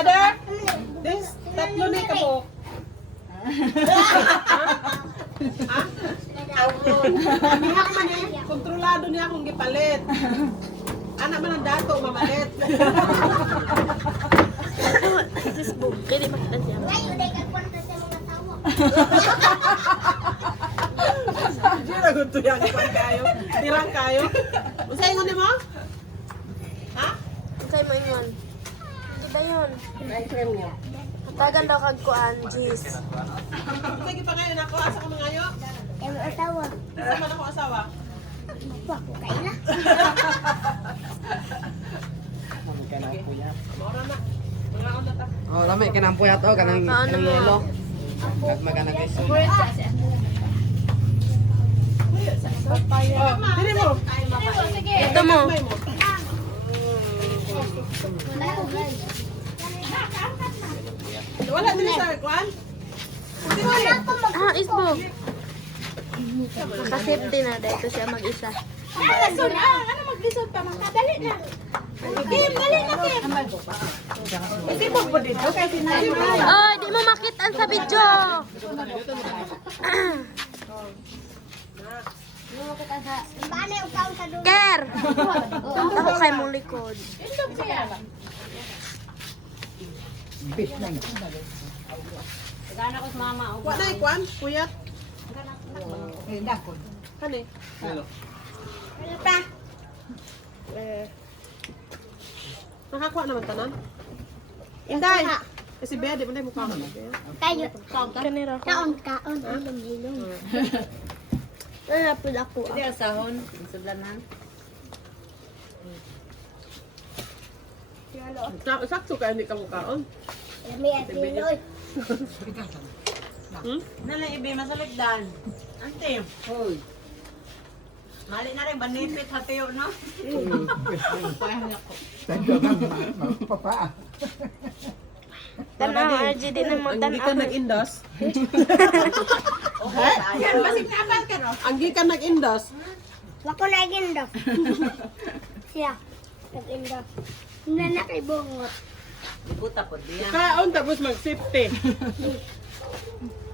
Mother, this tatlo ni kabok. Ha? Niya man eh, kontrolado niya akong gipalit. Anak man ang dato, mamalit. Facebook, kaya di makita siya. Hindi na gusto yan, ipang kayo. Tirang kayo. Usay mo ni mo? Ha? Unsay mo ingon? Hindi ba yun? Ay, cream niya. Tagan daw kagkuan, jeez. Sige pa ngayon ako, asa ka mangayo? Yung asawa. Asa man ako asawa? Wako kayo na. Maura na. Mga on na ta. Oh, lami kanang puyat oh kanang Paano mo? yelo. Kat magana guys. Oh, dili mo. Ito mo. May mo. Wala din sa kwan. Hindi mo yan. Ah, isbog. Naka-safety na, dahil siya mag-isa. Ano maglisod pa mga dali na. Kim, dali na Kim. Hindi mo po dito kay sinabi mo. Oh, di mo makita sa video. Paano yung kaon sa doon? Ker! Ako kay mong likod. Wala ay kwan, kuyat. Kani? Ano pa? Nakakuha naman tanan. Inday. Kasi Bea, di mo na yung mukha mo. Kayo. Kanira ko. Kaon, kaon. Ilong-ilong. Nanapod ako. Hindi asahon, sudlanan. Sakto ka, hindi ka mukhaon. May atiloy. Nalang ibi masaligdan. Ante. Hoy. Mali na rin banipit hatiyo no. Tanaw, RG, di na mo Ang gikan tanaw. nag-indos. Okay. Yan basig napal ka no. Ang gikan nag-indos. Wako na igindo. Siya. Nag-indo. Nana kay bungot. Ibuta po diyan. Kaon tapos mag-safety.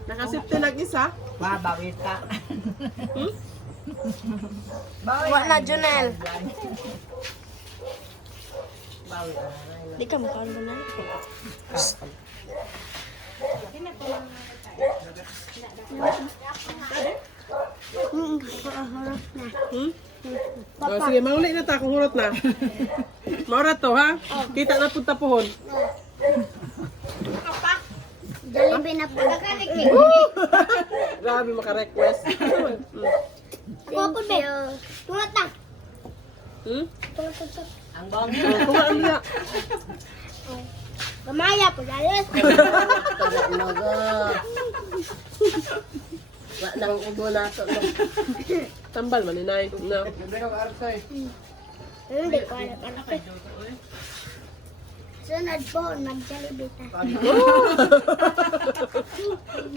Naka-safety nag-isa. Babawit ka. Wa na, Junel. Bawi. Di ka mukha mo na. Harap na. Oh, sige, mauli na ta kung hurot na. Maura to ha. Kita na punta pohon. Jollibee na po. Grabe maka-request. Kuko be. Tungat na. Hmm? Tungat. Ang bawang Oh, kumaan niya. Gamaya po, galis. Wa nang ubo na to. Tambal man inay. No. Hindi ko alam. Sunod po, mag-Jollibee ta.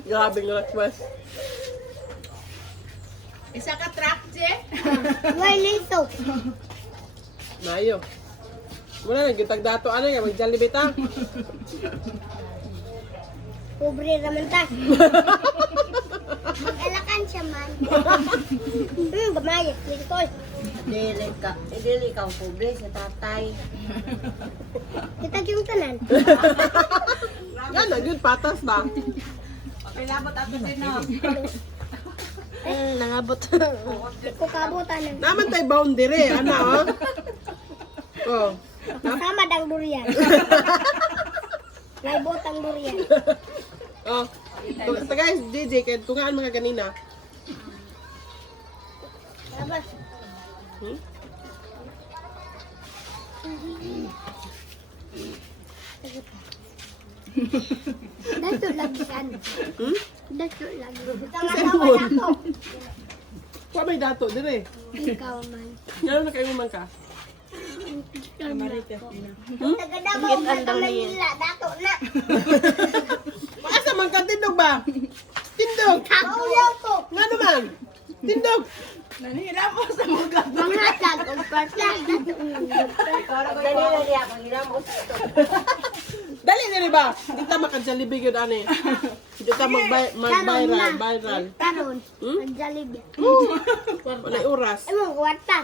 Grabe ng request. Isa ka truck, Je? Warning soap. Nayo. Muna na, gitag dato ano nga, mag-Jollibee ta. Pobre naman ta. Mag-alakan siya man. Gamaya, Kirikoy. Dili ka ang pobre sa tatay. Kita yung tanan. Gana, yun, patas ba? Pilabot ato din no. Nangabot. Di ko kabutan. Naman tayo boundary, ano oh. Oh. Sama dang durian. May botang durian. Oh. So guys, JJ, kaya tungaan mga kanina. Tapos, Hmm? dato lagi kan. Hmm? Dato lagi. Kasi Tama mo. na ako. Wa may dato dire. Ikaw man. Ngano na kayo man ka? Taga-Davao ka sa Manila, dato na. Asa man ka tindog ba? Tindog. Kauyaw ko. Ngano man? Tindog. Nanira mo sa mga. Mga tag o patla. Dali na niya pang hiramos. Dali ba? Hindi ta maka-Jollibee yun, ani. Hindi ta mag-viral. Karon, Hmm? ang Jollibee. Walay oras. Emong kwarta.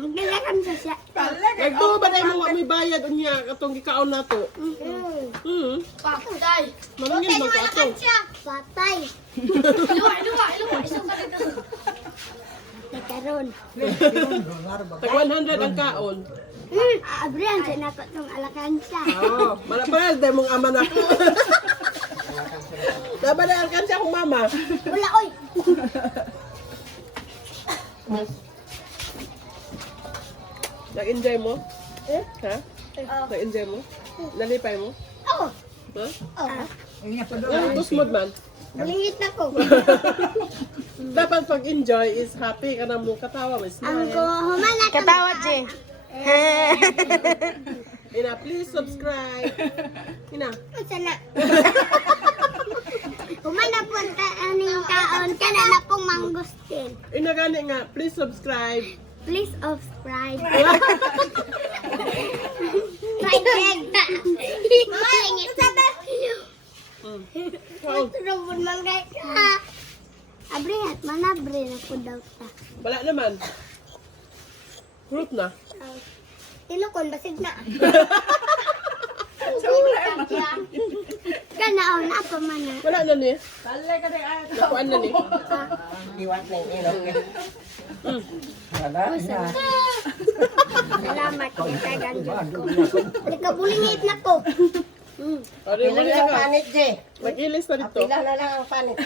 Magdalakan sa siya. Nagtuo ba na mo may bayad unya katong gikaon nato? Patay. Mamingin mo ka ato. Patay. Luwa. Isang palito. Karon. Tag 100 ang kaon. Abrihan sa nako tong alakansya. Oh, malapal dai mong ama na. Dapat na alkansya akong mama. Wala oy. Nag-enjoy mo? Ha? Nag-enjoy mo? Nalipay mo? Oh. Ha? Oh. Ang tusmod man. Bulingit na ko. Dapat pag-enjoy is happy ka na mo katawa, may Ang ko smile. humana ka. Katawa, J. Ina, please subscribe. Ina. Sana. Humana po ka aning kaon kana na pong mangustin. Ina gani nga, please subscribe. Please subscribe. Right there. Bulingit sa ba? Kaon. Turubon man kay ka. Abrihat manabre na po daw ta. Wala naman. Fruit na. Tilokon basig na. Kana on apa man na. Wala na ni. Talay ka din ay. Nakuan na ni. Salamat kay tagan ko. Nakabulingit na ko. O, di mo na ka. Panit, J. Mag-ilis na dito. na lang ang panit.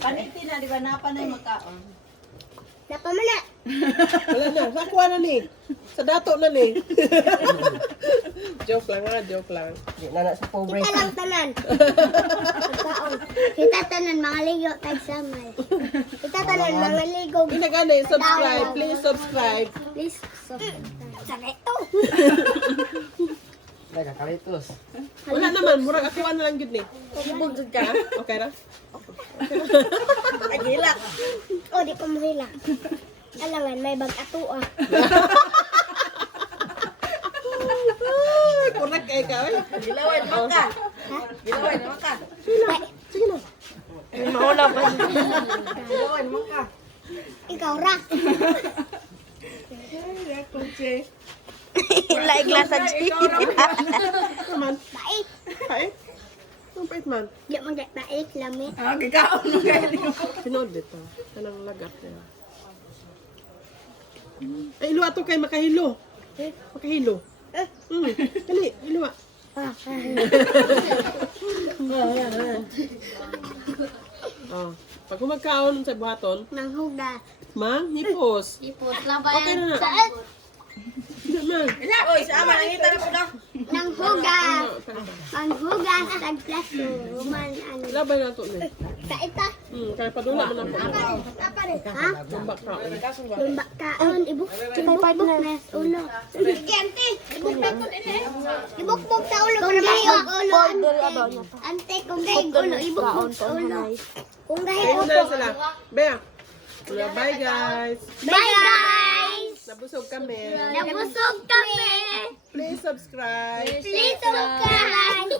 Paniti na, di ba? Napanay magkaon. Napamana. Wala na. Nakuha na ni. Sa dato na ni. Joke lang ha, joke lang. Kita lang tanan. Pagkaon. Kita tanan mga ligo kay samay. Kita tanan mga ligo. Ina gani, subscribe. Please subscribe. Please subscribe. Sakit to. Nagkakalitos. Wala naman. Murag ako na lang yun ni. Bugod ka. Okay ra? Agila. Oh, di ko mahila. Alangan, may bag ato ah. Correct kay ka. Ay. Gilawan mo ka. Gilawan mo ka. Sige na. Maula pa. Gilawan mo ka. Ikaw ra. Laig lasa, J. Naman. Bait. Hai. Ang pait man. Di mo bait lami. Pinood dito. Anong lagat niya. Ay, ilo ato kay makahilo. Makahilo. Dali, ilo. Oh, pag kumagkaon sa buhaton, Nang hugas. mang hipos. Ipot Okay labayan. na. Saan? Naman. Oy, sama nang ita na po daw. Nang hugas. Ang hugas ang plato. Man ano. Labay na ito ni. Sa ita. Kaya padula mo na po. Apa rin? Ha? Tumbak ka. Lumba kaon. Ibuk-buk na sa ulo. Ante. Ibuk-buk ko din eh. Ibuk-buk sa ulo. Kung gahi og ulo. Ante, kung gahi og ulo. Ibuk-buk sa ulo. Kung gahi Ayun og na ulo. sila. Bea. Bye guys. Bye guys! Nabusog kami. Nabusog kami! Please subscribe. Please subscribe!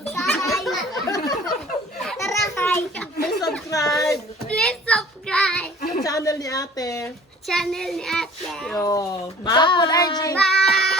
Tarahay! Please subscribe. Please subscribe! Sa channel ni ate. Channel ni ate. Yo. Bye. Bye!